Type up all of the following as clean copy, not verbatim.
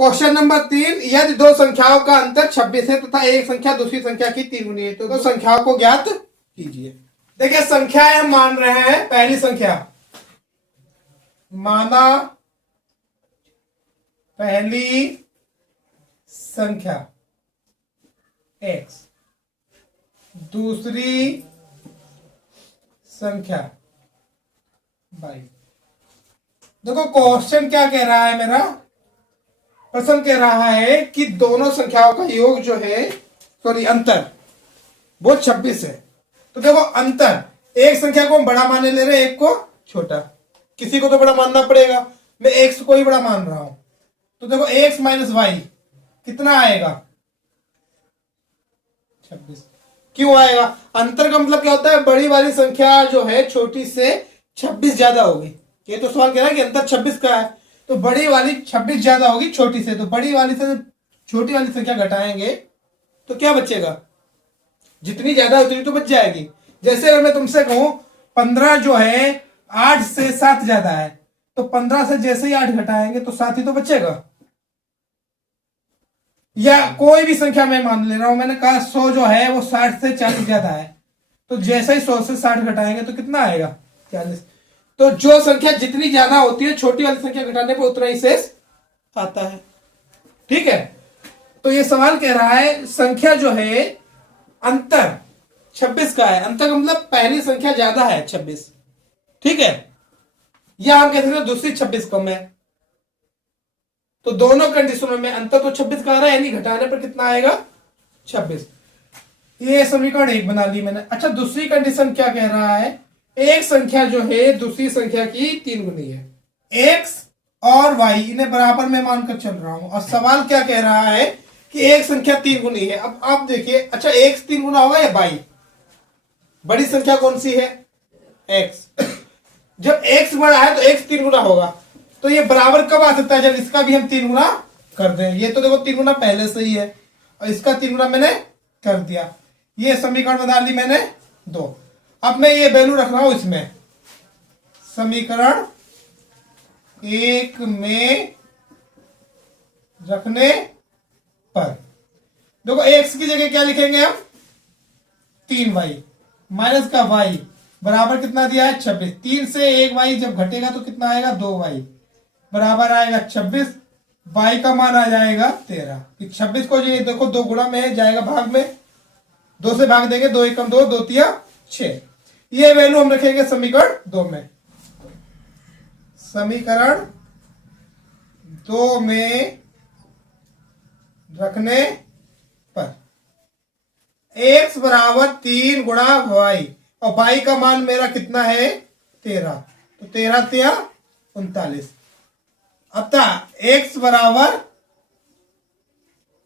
Question number 3, यदि दो संख्याओं का अंतर 26 है तथा एक संख्या दूसरी संख्या की 3 गुनी है तो दो संख्याओं को ज्ञात कीजिए। देखिए संख्याएं हम मान रहे हैं, पहली संख्या माना पहली संख्या x, दूसरी संख्या y। देखो क्वेश्चन क्या कह रहा है, मेरा प्रश्न कह रहा है कि दोनों संख्याओं का योग जो है, सॉरी अंतर, वो 26 है। तो देखो अंतर, एक संख्या को हम बड़ा मानने ले रहे हैं, एक को छोटा। किसी को तो बड़ा मानना पड़ेगा, मैं x को ही बड़ा मान रहा हूं। तो देखो x माइनस वाई कितना आएगा, 26। क्यों आएगा? अंतर का मतलब क्या होता है, बड़ी वाली संख्या जो है छोटी से 26 ज्यादा होगी। ये तो सवाल कह रहा है कि अंतर 26 का है, तो बड़ी वाली 26 ज्यादा होगी छोटी से, तो बड़ी वाली से छोटी वाली संख्या घटाएंगे तो क्या बचेगा, जितनी ज्यादा उतनी तो बच जाएगी। जैसे अगर मैं तुमसे कहूं 15 जो है 8 से 7 ज्यादा है, तो 15 से जैसे ही 8 घटाएंगे तो 7 ही तो बचेगा। या कोई भी संख्या मैं मान ले रहा हूं, मैंने कहा 100 जो है वो 60 से 40 ज्यादा है, तो जैसे ही 100 से 60 घटाएंगे तो कितना आएगा, 40। तो जो संख्या जितनी ज्यादा होती है छोटी वाली संख्या घटाने पर उतना ही शेष आता है। ठीक है, तो ये सवाल कह रहा है संख्या जो है अंतर 26 का है। अंतर का मतलब पहली संख्या ज्यादा है 26, ठीक है, या हम कह सकते हैं दूसरी 26 कम है। तो दोनों कंडीशनों में अंतर तो 26 का आ रहा है, यानी घटाने पर कितना आएगा, 26। ये समीकरण 1 बना ली मैंने। अच्छा दूसरी कंडीशन क्या कह रहा है, एक संख्या जो है दूसरी संख्या की 3 गुनी है। x और y इन्हें बराबर में मानकर चल रहा हूं, और सवाल क्या कह रहा है कि एक संख्या 3 गुनी है। अब आप देखिए, अच्छा x 3 गुना होगा या y? बड़ी संख्या कौन सी है, x। जब x बड़ा है तो x 3 गुना होगा, तो ये बराबर कब आ सकता है, जब इसका भी हम 3 गुना कर दें। ये तो देखो 3 गुना पहले से ही है, और इसका 3 गुना मैंने कर दिया। ये समीकरण बना ली मैंने 2। अब मैं ये वैल्यू रख रहा हूं इसमें, समीकरण 1 में रखने पर देखो x की जगह क्या लिखेंगे हम, 3y माइनस का y बराबर कितना दिया है, 26। 3 से 1y जब घटेगा तो कितना आएगा, 2y बराबर आएगा 26। y का मान आ जाएगा 13। 26 को जो देखो 2 गुणा में जाएगा भाग में, 2 से भाग देंगे, 2 एकम 2, 2 तिया 6। ये वैल्यू हम रखेंगे समीकरण 2 में। समीकरण 2 में रखने पर x बराबर 3 गुणा y, और y का मान मेरा कितना है, 13। तो 13 तिया 39। अतः x बराबर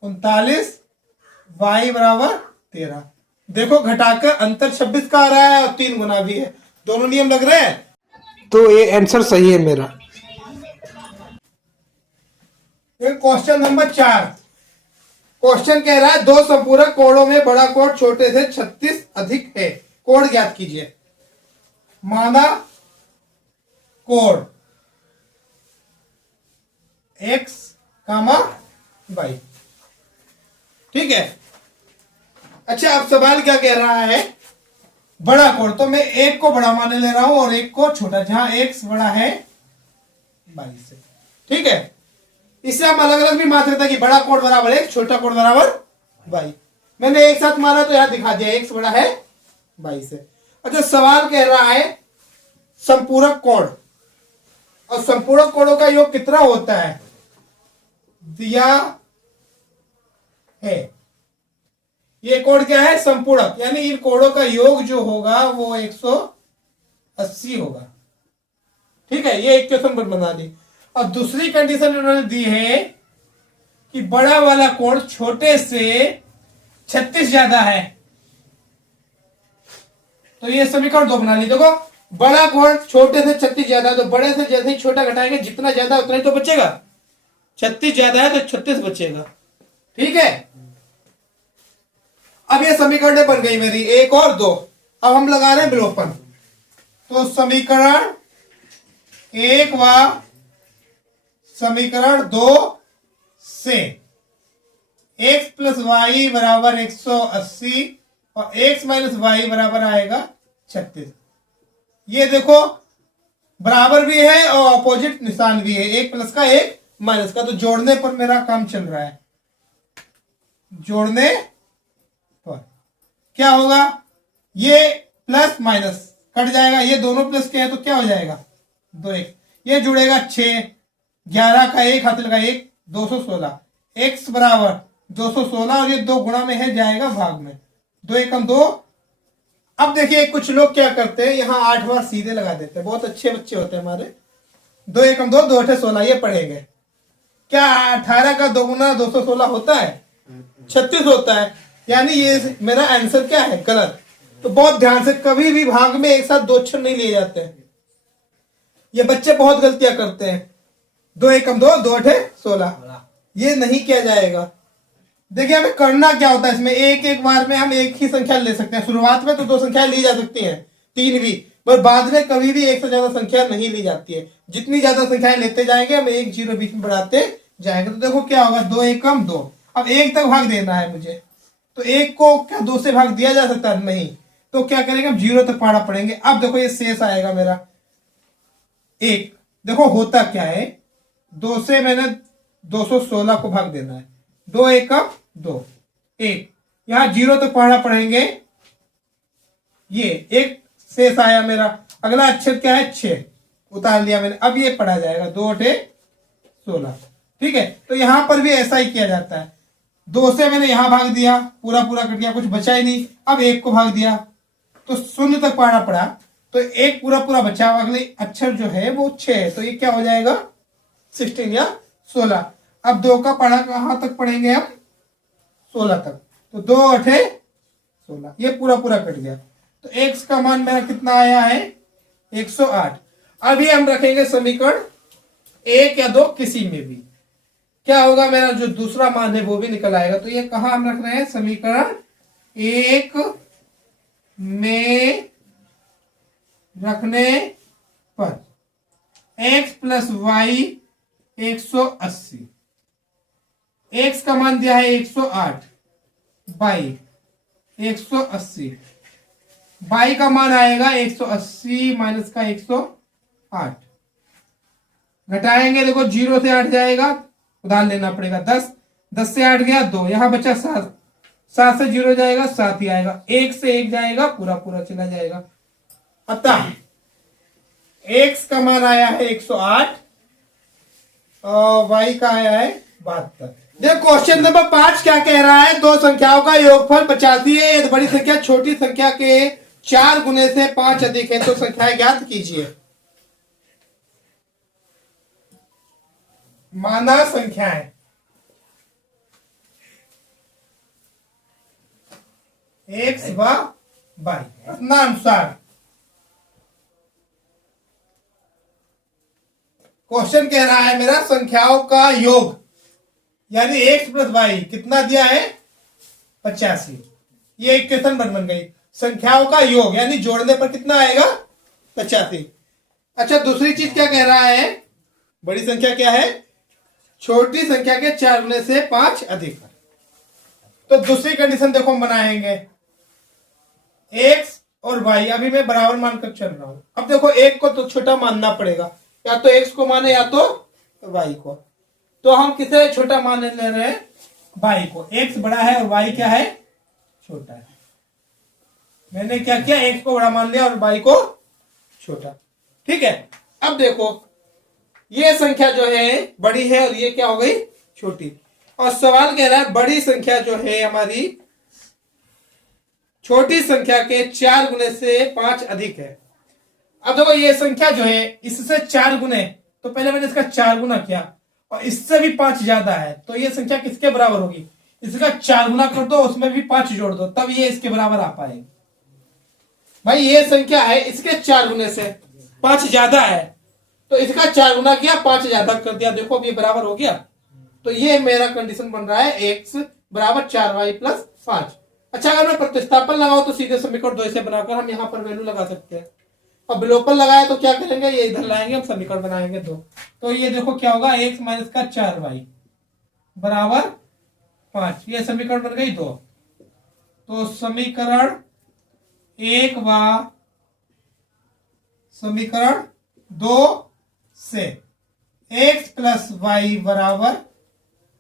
39, y बराबर 13। देखो घटाकर अंतर 26 का आ रहा है और 3 गुना भी है, दोनों नियम लग रहे हैं, तो ये आंसर सही है मेरा। क्वेश्चन नंबर 4, क्वेश्चन कह रहा है दो संपूरक कोणों में बड़ा कोण छोटे से 36 अधिक है, कोण ज्ञात कीजिए। माना कोण x, y, ठीक है। अच्छा अब सवाल क्या कह रहा है, बड़ा कोण, तो मैं एक को बड़ा माने ले रहा हूं और एक को छोटा, जहां x बड़ा है y से, ठीक है। इससे हम अलग अलग भी मान सकते हैं कि बड़ा कोण बराबर x, छोटा कोण बराबर y। मैंने एक साथ माना तो यहां दिखा दिया, x बड़ा है y से। अच्छा सवाल कह रहा है संपूरक कोण, और संपूरक कोणों का योग कितना होता है, दिया है। ये कोण क्या है, संपूरक, यानी इन कोणों का योग जो होगा वो 180 होगा, ठीक है। ये इक्वेशन बना दी। और दूसरी कंडीशन उन्होंने दी है कि बड़ा वाला कोण छोटे से 36 ज्यादा है, तो ये समीकरण 2 बना ली। देखो बड़ा कोण छोटे से 36 ज्यादा है, तो बड़े से जैसे ही छोटा घटाएंगे जितना ज्यादा उतना ही तो बचेगा। 36 ज्यादा है तो 36 बचेगा, ठीक है। अब ये समीकरण बन गई मेरी 1 और 2। अब हम लगा रहे हैं विलोपन, तो समीकरण 1 व समीकरण 2 से x प्लस वाई बराबर 180 और x माइनस वाई बराबर आएगा 36। ये देखो बराबर भी है और अपोजिट निशान भी है, एक प्लस का एक माइनस का, तो जोड़ने पर मेरा काम चल रहा है। जोड़ने पर क्या होगा, ये प्लस माइनस कट जाएगा, ये दोनों प्लस के हैं तो क्या हो जाएगा 2x, ये जुड़ेगा 6, 11 का 1 हाथ लगा 1, 216, x बराबर 216 और ये 2 गुणा में है, जाएगा भाग में, 2 एकम 2। अब देखिए कुछ लोग क्या करते हैं, यहाँ 8 बार सीधे लगा देते हैं, बहुत अच्छे बच्चे होते हैं हमारे। 2 एकम 2, 2 अठे 16, ये पढ़ेंगे। क्या 18 का 2 गुना 216 होता है? 36 होता है, यानी ये मेरा आंसर क्या है, गलत। तो बहुत ध्यान से, कभी भी भाग में एक साथ 2 अक्षर नहीं लिए जाते हैं, ये बच्चे बहुत गलतियां करते हैं। 2 एकम 2, 2 अठे 16, ये नहीं किया जाएगा। देखिए हमें करना क्या होता है इसमें, एक एक बार में हम एक ही संख्या ले सकते हैं। शुरुआत में तो 2 संख्या ली जा सकती हैं, 3 भी, पर बाद में कभी भी एक से ज्यादा संख्या नहीं ली जाती है। जितनी ज्यादा संख्याएं लेते जाएंगे हम एक जीरो बीच में बढ़ाते जाएंगे। तो देखो क्या होगा, 2 एकम 2, अब 1 तक भाग देना है मुझे, तो 1 को क्या 2 से भाग दिया जा सकता है? नहीं, तो क्या करेंगे हम 0 तक पढ़ना पड़ेंगे। अब देखो ये शेष आएगा मेरा 1। देखो होता क्या है, 2 से मैंने 216 को भाग देना है, 2 एकम 2, 1, यहां 0 तक पढ़ना पड़ेंगे, ये 1 शेष आया मेरा। अगला अक्षर क्या है, 6 उतार लिया मैंने, अब ये पढ़ा जाएगा 2 अठे 16, ठीक है। तो यहां पर भी ऐसा ही किया जाता है, 2 से मैंने यहां भाग दिया, पूरा पूरा कट गया, कुछ बचा ही नहीं। अब 1 को भाग दिया तो 0 तक पढ़ना पड़ा, तो 1 पूरा पूरा बचा, अगले अक्षर जो है वो 6 है, तो ये क्या हो जाएगा 16 या 16। अब 2 का पढ़ा कहां तक पढ़ेंगे हम, 16 तक, तो 2 अठे 16, ये पूरा पूरा कट गया। तो x का मान मेरा कितना आया है, 108। अभी हम रखेंगे समीकरण 1 या 2 किसी में भी, क्या होगा मेरा जो दूसरा मान है वो भी निकल आएगा। तो ये कहां हम रख रहे हैं, समीकरण 1 में रखने पर x प्लस वाई 180, x का मान दिया है 108 बाई 180, बाई का मान आएगा 180 माइनस का 108, घटाएंगे, देखो 0 से 8 जाएगा, उधार लेना पड़ेगा 10, 10 से 8 गया 2, यहां बचा 7, 7 से 0 जाएगा 7 ही आएगा, 1 से 1 जाएगा, पूरा पूरा चला जाएगा। अतः x का मान आया है 108 और y का आया है 72। देखो क्वेश्चन नंबर 5 क्या कह रहा है, 2 संख्याओं का योगफल 85 है, यदि बड़ी संख्या छोटी संख्या के 4 गुने से 5 अधिक है तो संख्याएं ज्ञात कीजिए। माना संख्याएं x व y प्रश्नानुसार। क्वेश्चन कह रहा है मेरा संख्याओं का योग, यानी x प्लस वाई कितना दिया है 85, ये इक्वेशन बन गई। संख्याओं का योग यानी जोड़ने पर कितना आएगा 85। अच्छा दूसरी चीज क्या कह रहा है, बड़ी संख्या क्या है, छोटी संख्या के 4 गुने से 5 अधिक। तो दूसरी कंडीशन देखो हम बनाएंगे, x और y अभी मैं बराबर मानकर चल रहा हूं। अब देखो एक को तो छोटा मानना पड़ेगा, या तो x को माने या तो y को। तो हम किसे छोटा मानने ले रहे हैं, y को। x बड़ा है और y क्या है, छोटा है। मैंने क्या किया, x को बड़ा मान लिया और y को छोटा, ठीक है। अब देखो ये संख्या जो है बड़ी है और ये क्या हो गई छोटी, और सवाल कह रहा है बड़ी संख्या जो है हमारी छोटी संख्या के 4 गुने से 5 अधिक है। अब देखो ये संख्या जो है इससे 4 गुने, तो पहले मैंने इसका 4 गुना किया और इससे भी 5 ज्यादा है, तो ये संख्या किसके बराबर होगी, इसका 4 गुना कर दो, उसमें भी 5 जोड़ दो, तब ये इसके बराबर आ पाएगी। भाई ये संख्या है इसके 4 गुने से 5 ज्यादा है, तो इसका 4 गुना किया 5 ज्यादा कर दिया, देखो अब ये बराबर हो गया। तो ये मेरा कंडीशन बन रहा है x बराबर 4y प्लस 5। अच्छा अगर मैं प्रतिस्थापन लगाऊं तो सीधे समीकरण 2 से बनाकर हम यहाँ पर वैल्यू लगा सकते हैं, और विलोपन लगाया तो क्या करेंगे, ये इधर लाएंगे हम समीकरण बनाएंगे 2। तो ये देखो क्या होगा, x माइनस का 4y बराबर 5। ये समीकरण बन गई 2। तो समीकरण 1 व समीकरण 2 से x प्लस वाई बराबर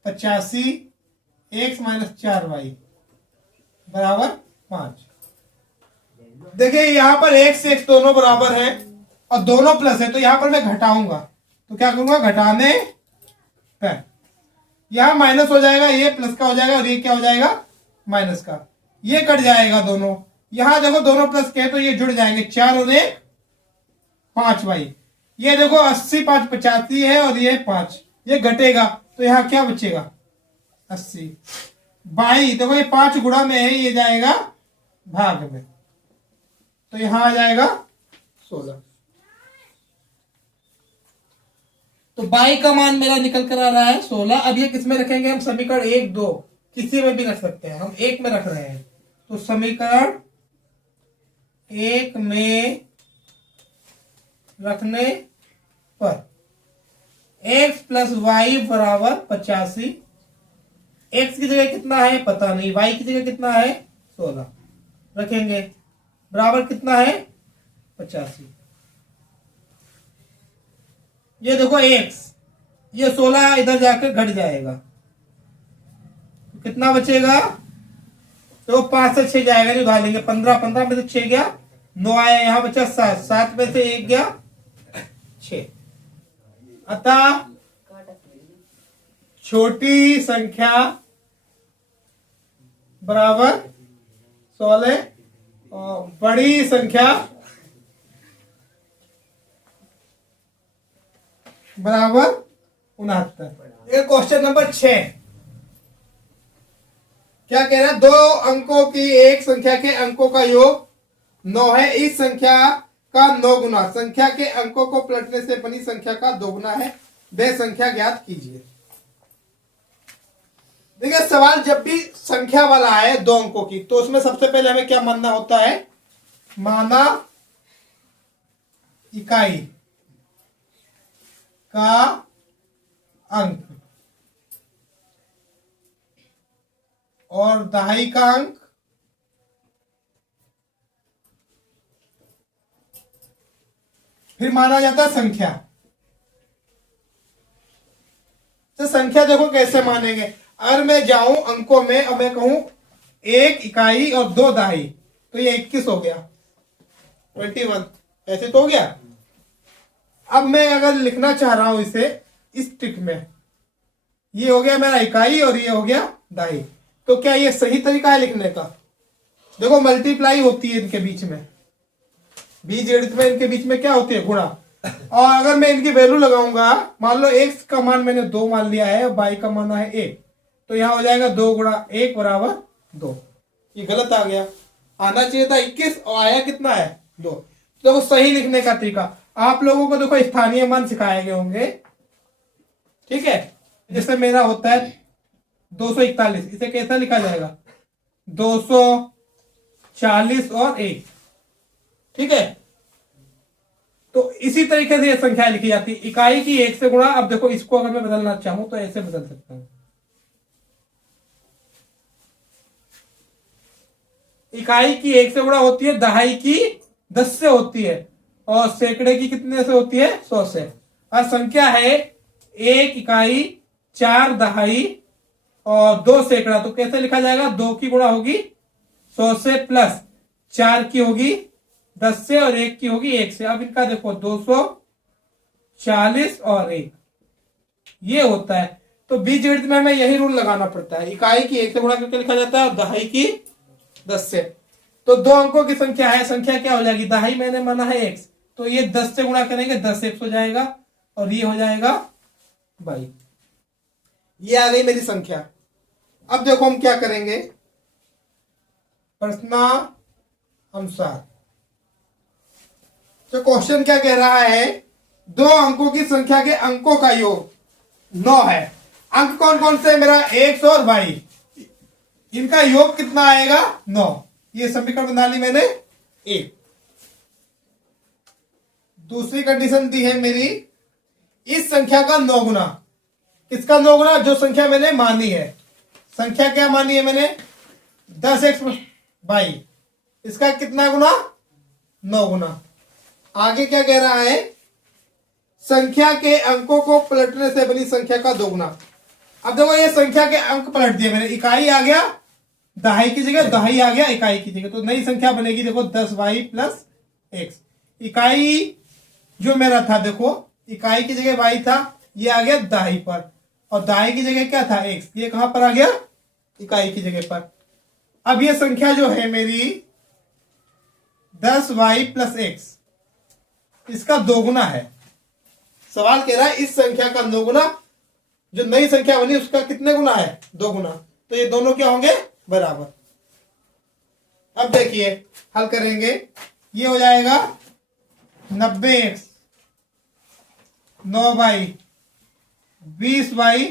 85, x माइनस 4y बराबर 5। देखिए यहां पर x से x दोनों बराबर है और दोनों प्लस है, तो यहां पर मैं घटाऊंगा। तो क्या करूंगा, घटाने पर यहां माइनस हो जाएगा, ये प्लस का हो जाएगा और ये क्या हो जाएगा, माइनस का। ये कट जाएगा दोनों। यहां देखो दोनों प्लस के तो ये जुड़ जाएंगे, 4 और 1 5 भाई। ये देखो 80 5 85 है और ये 5, ये घटेगा तो यहां क्या बचेगा 80 भाई। देखो ये 5 गुणा में है, ये जाएगा भाग में, तो यहां आ जाएगा 16। तो बाई का मान मेरा निकल कर आ रहा है 16। अब ये किस में रखेंगे हम, समीकरण 1 2 किसी में भी रख सकते हैं, हम 1 में रख रहे हैं। तो समीकरण 1 में रखने पर x प्लस वाई बराबर 85, x की जगह कितना है पता नहीं, y की जगह कितना है 16 रखेंगे, बराबर कितना है 85। ये देखो x, ये 16 इधर जाकर घट जाएगा, तो कितना बचेगा, तो 5 से 6 जाएगा, नहीं उधार लेंगे, 15 15 में से 6 गया 9 आया, यहां बचा 7 7 में से 1 गया 6। अतः छोटी संख्या बराबर 16 और बड़ी संख्या बराबर 69। ये क्वेश्चन नंबर 6 क्या कह रहा है, 2 अंकों की एक संख्या के अंकों का योग 9 है, इस संख्या का 9 गुना संख्या के अंकों को पलटने से बनी संख्या का 2 गुना है, वह संख्या ज्ञात कीजिए। देखिए सवाल जब भी संख्या वाला है 2 अंकों की, तो उसमें सबसे पहले हमें क्या मानना होता है, माना इकाई का अंक और दहाई का अंक फिर माना जाता है संख्या। तो संख्या देखो कैसे मानेंगे, अगर मैं जाऊं अंकों में और मैं कहूं 1 इकाई और 2 दहाई, तो ये 21 हो गया, 21 ऐसे तो हो गया। अब मैं अगर लिखना चाह रहा हूं इसे इस ट्रिक में, ये हो गया मेरा इकाई और ये हो गया दहाई, तो क्या ये सही तरीका है लिखने का। देखो मल्टीप्लाई होती है इनके बीच में, बीजगणित में इनके बीच में क्या होती है, गुणा। और अगर मैं इनकी वैल्यू लगाऊंगा, मान लो x का मान मैंने 2 मान लिया है और y का मान है 1, तो यहां हो जाएगा 2 गुणा 1 बराबर 2। ये गलत आ गया, आना चाहिए था 21 और आया कितना है 2। तो देखो सही लिखने का तरीका, आप लोगों को देखो स्थानीय मान सिखाए गए होंगे, ठीक है। जैसे मेरा होता है 241, इसे कैसा लिखा जाएगा 240 और 1, ठीक है। तो इसी तरीके से ये संख्या लिखी जाती है, इकाई की 1 से गुणा। अब देखो इसको अगर मैं बदलना चाहूं तो ऐसे बदल सकता हूं, इकाई की 1 से गुणा होती है, दहाई की 10 से होती है और सैकड़े की कितने से होती है 100 से। और संख्या है 1 इकाई 4 दहाई और 2 सैकड़ा, तो कैसे लिखा जाएगा, 2 की गुणा होगी 100 से प्लस 4 की होगी 10 से और 1 की होगी 1 से। अब इनका देखो 240 और 1 ये होता है। तो बीजगणित में हमें यही रूल लगाना पड़ता है, इकाई की 1 से गुणा करके लिखा जाता है और दहाई की 10 से। तो 2 अंकों की संख्या है, संख्या क्या हो जाएगी, दहाई मैंने माना है x, तो ये 10 से गुणा करेंगे 10 x हो जाएगा और ये हो जाएगा 22। ये आ गई मेरी संख्या। अब देखो हम क्या करेंगे, प्रश्नानुसार तो क्वेश्चन क्या कह रहा है, 2 अंकों की संख्या के अंकों का योग 9 है। अंक कौन कौन से, मेरा x और y, इनका योग कितना आएगा 9। ये समीकरण बना ली मैंने 1। दूसरी कंडीशन दी है मेरी, इस संख्या का 9 गुना, इसका 9 गुना जो संख्या मैंने मानी है। संख्या क्या मानी है मैंने? 10x y। इसका कितना गुना? 9 गुना। आगे क्या कह रहा है? संख्या के अंकों को पलटने से बनी संख्या का 2 गुना। अब देखो ये संख्या के अंक पलट दिए मैंने। इकाई आ गया दहाई की जगह, दहाई आ गया इकाई की जगह, तो नई संख्या बनेगी देखो 10y प्लस x। इकाई जो मेरा था देखो, इकाई की जगह y था, ये आ गया दहाई पर, और दहाई की जगह क्या था? x। ये कहां पर आ गया? इकाई की जगह पर। अब ये संख्या जो है मेरी 10y प्लस x, इसका 2 गुना है। सवाल कह रहा है इस संख्या का 9 गुना, जो नई संख्या बनी उसका कितने गुना है? 2 गुना। तो ये दोनों क्या होंगे? बराबर। अब देखिए हल करेंगे, ये हो जाएगा 90x 9y 20y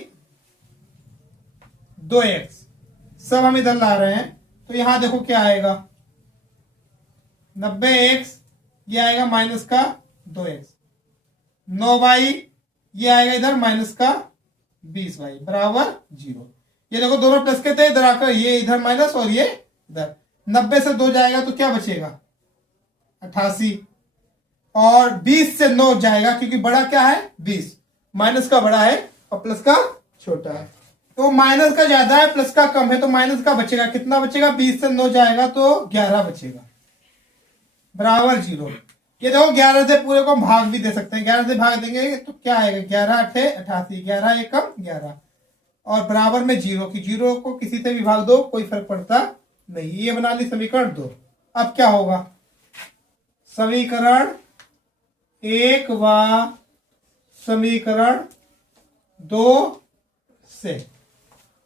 2x, सब हम इधर ला रहे हैं। तो यहां देखो क्या आएगा, 90x ये आएगा माइनस का 2x, 9y ये आएगा इधर माइनस का 20y बराबर 0। ये देखो दोनों प्लस के थे, इधर आकर ये इधर माइनस और ये इधर। 90 से 2 जाएगा तो क्या बचेगा? 88। और 20 से 9 जाएगा क्योंकि बड़ा क्या है? 20। माइनस का बड़ा है और प्लस का छोटा है। तो माइनस का ज्यादा है प्लस का कम है, तो माइनस का बचेगा। कितना बचेगा? 20 से 9 जाएगा तो 11 बचेगा बराबर 0। ये देखो 11 से पूरे को भाग भी दे सकते हैं। 11 से भाग देंगे तो क्या आएगा? 11 8 88, 11 एकम 11 और बराबर में 0 की। 0 को किसी से भी भाग दो कोई फर्क पड़ता नहीं। ये बना ली समीकरण 2। अब क्या होगा? समीकरण 1 व समीकरण 2 से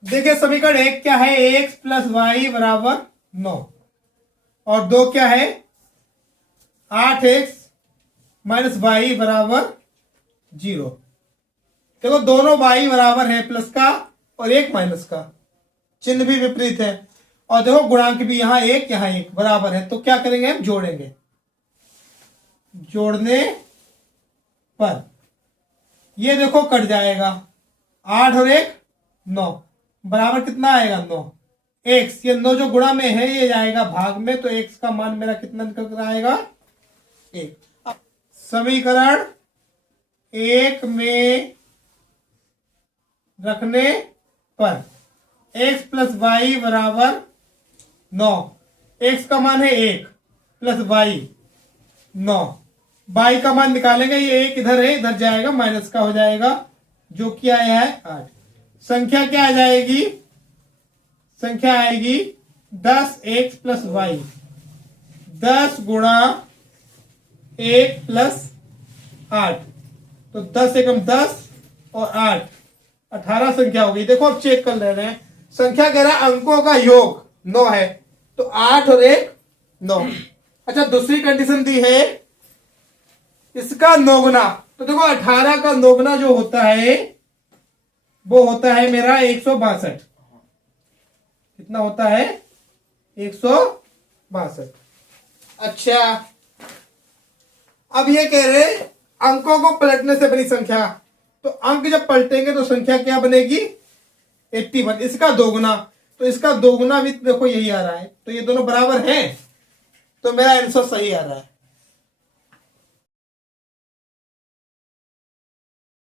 देखिए समीकरण 1 क्या है? x प्लस वाई बराबर 9 और 2 क्या है? 8x माइनस वाई बराबर 0। देखो दोनों y बराबर है प्लस का और एक माइनस का, चिन्ह भी विपरीत है। और देखो गुणांक भी यहाँ 1 यहाँ 1 बराबर है। तो क्या करेंगे? हम जोड़ेंगे। जोड़ने पर ये देखो कट जाएगा, 8 और 1 9 बराबर कितना आएगा? 9 x। ये 9 जो गुणा में है ये जाएगा भाग में, तो x का मान मेरा कितना निकल कर आएगा? 1। समीकरण 1 में रखने पर x प्लस वाई बराबर 9। x का मान है 1 प्लस वाई 9। y का मान निकालेंगे, ये 1 इधर है, इधर जाएगा माइनस का हो जाएगा, जो कि आया है 8। संख्या क्या आ जाएगी? संख्या आएगी 10x प्लस वाई, 10 गुणा 1 प्लस 8, तो 10 एकम 10 और 8 18 संख्या हो गई। देखो अब चेक कर ले रहे हैं। संख्या कह रहा है अंकों का योग 9 है, तो 8 और 1 9। अच्छा दूसरी कंडीशन दी है इसका 9 गुना। तो देखो 18 का 9 गुना जो होता है वो होता है मेरा 162। कितना होता है? 162। अच्छा अब ये कह रहे अंकों को पलटने से बनी संख्या, तो अंक जब पलटेंगे तो संख्या क्या बनेगी? 81। इसका 2 गुना, तो इसका 2 गुना भी देखो यही आ रहा है, तो ये दोनों बराबर हैं, तो मेरा आंसर सही आ रहा है।